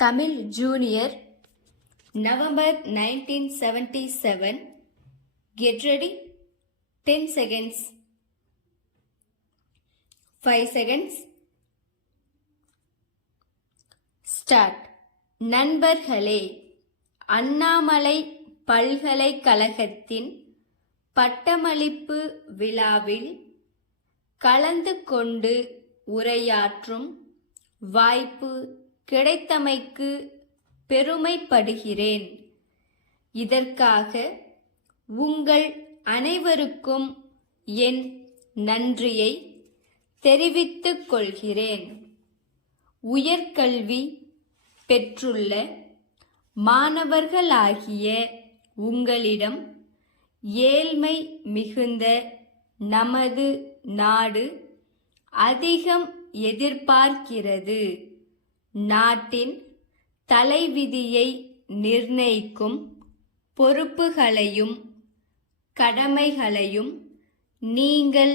Tamil Junior, November 1977. Get ready. 10 seconds. 5 seconds. Start. நண்பர்களே, அண்ணாமலை பல்கலைக்கழகத்தின் பட்டமளிப்பு விழாவில் கலந்து கொண்டு உரையாற்றும் வாய்ப்பு கிடைத்தமைக்கு பெருமைப்படுகிறேன். இதற்காக உங்கள் அனைவருக்கும் என் நன்றியை தெரிவித்துக் கொள்கிறேன். உயர்கல்வி பெற்றுள்ள மாணவர்களாகிய உங்களிடம் ஏழ்மை மிகுந்த நமது நாடு அதிகம் எதிர்பார்க்கிறது. நாட்டின் தலைவிதியை நிர்ணயிக்கும் பொறுப்புகளையும் கடமைகளையும் நீங்கள்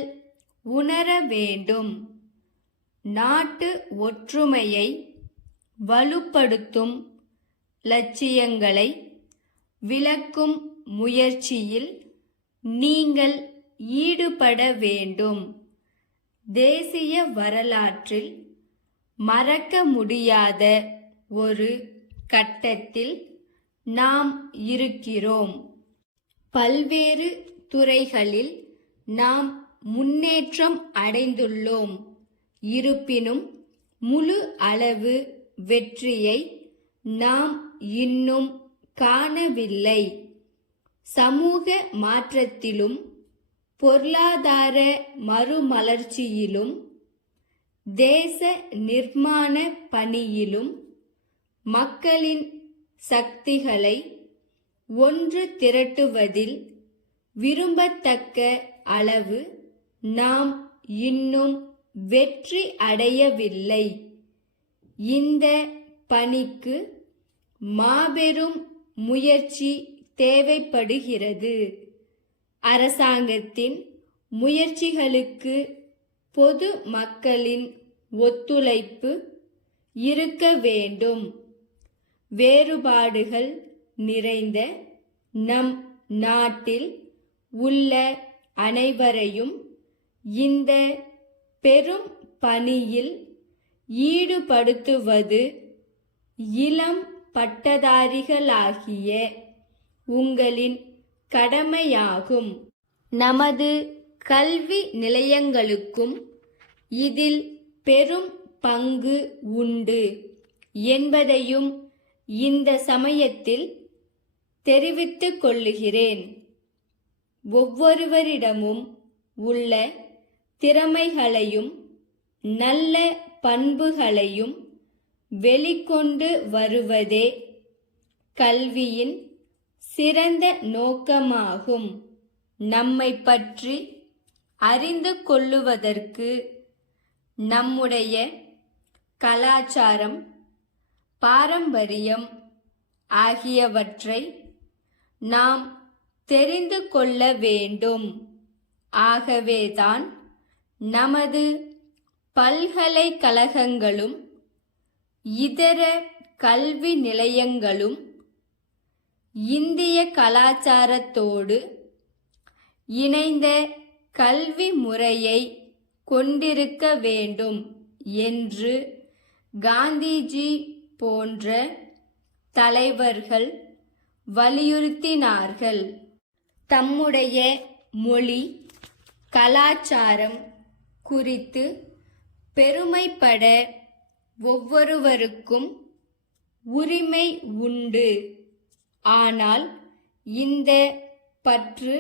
உணர வேண்டும். நாட்டு ஒற்றுமையை வலுப்படுத்தும் லட்சியங்களை விளக்கும் முயற்சியில் நீங்கள் ஈடுபட வேண்டும். தேசிய வரலாற்றில் மறக்க முடியாத ஒரு கட்டத்தில் நாம் இருக்கிறோம். பல்வேறு துறைகளில் நாம் முன்னேற்றம் அடைந்துள்ளோம். இருப்பினும் முழு அளவு வெற்றியை நாம் இன்னும் காணவில்லை. சமூக மாற்றத்திலும் பொருளாதார மறுமலர்ச்சியிலும் தேச நிர்மாண பணியிலும் மக்களின் சக்திகளை ஒன்று திரட்டுவதில் விரும்பத்தக்க அளவு நாம் இன்னும் வெற்றி அடையவில்லை. இந்த பணிக்கு மாபெரும் முயற்சி தேவைப்படுகிறது. அரசாங்கத்தின் முயற்சிகளுக்கு பொது மக்களின் ஒத்துழைப்பு இருக்க வேண்டும். வேறுபாடுகள் நிறைந்த நம் நாட்டில் உள்ள அனைவரையும் இந்த பெரும் பணியில் ஈடுபடுத்துவது இளம் பட்டதாரிகளாகிய உங்களின் கடமையாகும். நமது கல்வி நிலையங்களுக்கும் இதில் பெரும் பங்கு உண்டு என்பதையும் இந்த சமயத்தில் தெரிவித்துக் கொள்ளுகிறேன். ஒவ்வொருவரிடமும் உள்ள திறமைகளையும் நல்ல பண்புகளையும் வெளிக்கொண்டு வருவதே கல்வியின் சிறந்த நோக்கமாகும். நம்மை பற்றி அறிந்து கொள்ளுவதற்கு நம்முடைய கலாச்சாரம், பாரம்பரியம் ஆகியவற்றை நாம் தெரிந்து கொள்ள வேண்டும். ஆகவேதான் நமது பல்கலைக்கழகங்களும் இதர கல்வி நிலையங்களும் இந்திய கலாச்சாரத்தோடு இணைந்த கல்வி முறையை கொண்டிருக்க வேண்டும் என்று காந்திஜி போன்ற தலைவர்கள் வலியுறுத்தினார்கள். தம்முடைய மொழி, கலாச்சாரம் குறித்து பெருமைப்பட ஒவ்வொருவருக்கும் உரிமை உண்டு. ஆனால் இந்த பற்று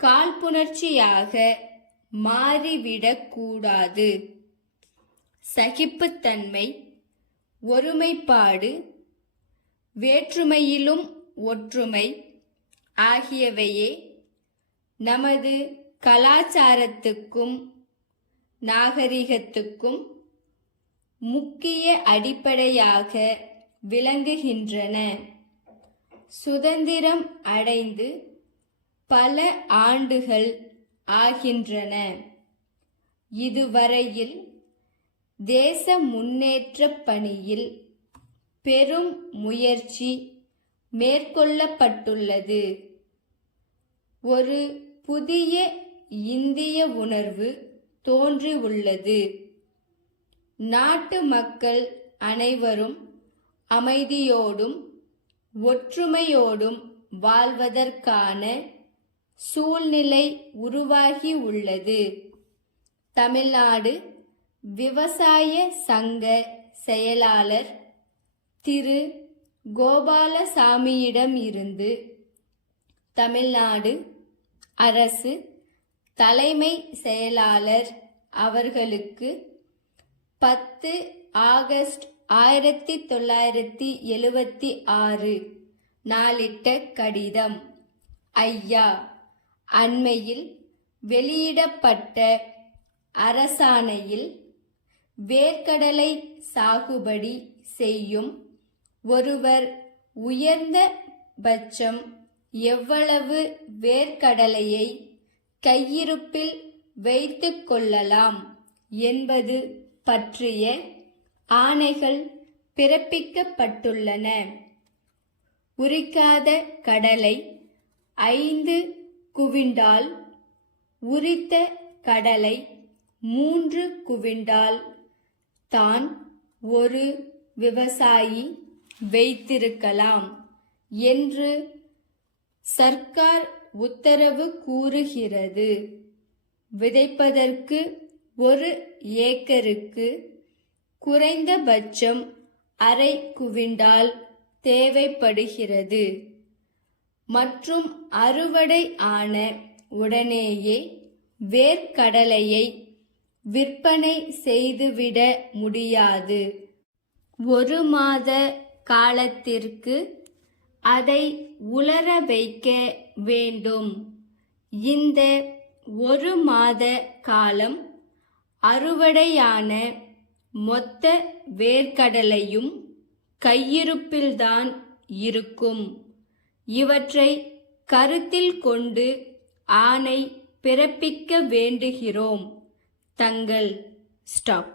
காழ்ப்புணர்ச்சியாக மாறிவிடக்கூடாது. சகிப்புத்தன்மை, ஒருமைப்பாடு, வேற்றுமையிலும் ஒற்றுமை ஆகியவையே நமது கலாச்சாரத்துக்கும் நாகரிகத்துக்கும் முக்கிய அடிப்படையாக விளங்குகின்றன. சுதந்திரம் அடைந்து பல ஆண்டுகள் ஆகின்றன. இதுவரையில் தேச முன்னேற்றப் பணியில் பெரும் முயற்சி மேற்கொள்ளப்பட்டுள்ளது. ஒரு புதிய இந்திய உணர்வு தோன்றியுள்ளது. நாட்டு மக்கள் அனைவரும் அமைதியோடும் ஒற்றுமையோடும் வாழ்வதற்கான சூழ்நிலை உருவாகியுள்ளது. தமிழ்நாடு விவசாய சங்க செயலாளர் திரு கோபாலசாமியிடம் இருந்து தமிழ்நாடு அரசு தலைமை செயலாளர் அவர்களுக்கு 10 ஆகஸ்ட் 1976 நாளிட்ட கடிதம். ஐயா, அண்மையில் வெளியிடப்பட்ட அரசாணையில் வேர்க்கடலை சாகுபடி செய்யும் ஒருவர் உயர்ந்த பட்சம் எவ்வளவு வேர்க்கடலையை கையிருப்பில் வைத்துக் கொள்ளலாம் என்பது பற்றிய ஆணைகள் பிறப்பிக்கப்பட்டுள்ளன. உரிக்காத கடலை 5 குவிண்டால், உரித்த கடலை 3 குவிண்டால் தான் ஒரு விவசாயி வைத்திருக்கலாம் என்று சர்க்கார் உத்தரவு கூறுகிறது. விதைப்பதற்கு 1 ஏக்கருக்கு குறைந்தபட்சம் அரை குவிண்டால் தேவைப்படுகிறது மற்றும் அறுவடை ஆன உடனேயே வேர்க்கடலையை விற்பனை செய்துவிட முடியாது. 1 மாத காலத்திற்கு அதை உலர வைக்க வேண்டும். இந்த 1 மாத காலம் அறுவடையான மொத்த வேர்க்கடலையும் கையிருப்பில்தான் இருக்கும். இவற்றை கருத்தில் கொண்டு ஆணை பிறப்பிக்க வேண்டுகிறோம். தங்கள் ஸ்டாப்.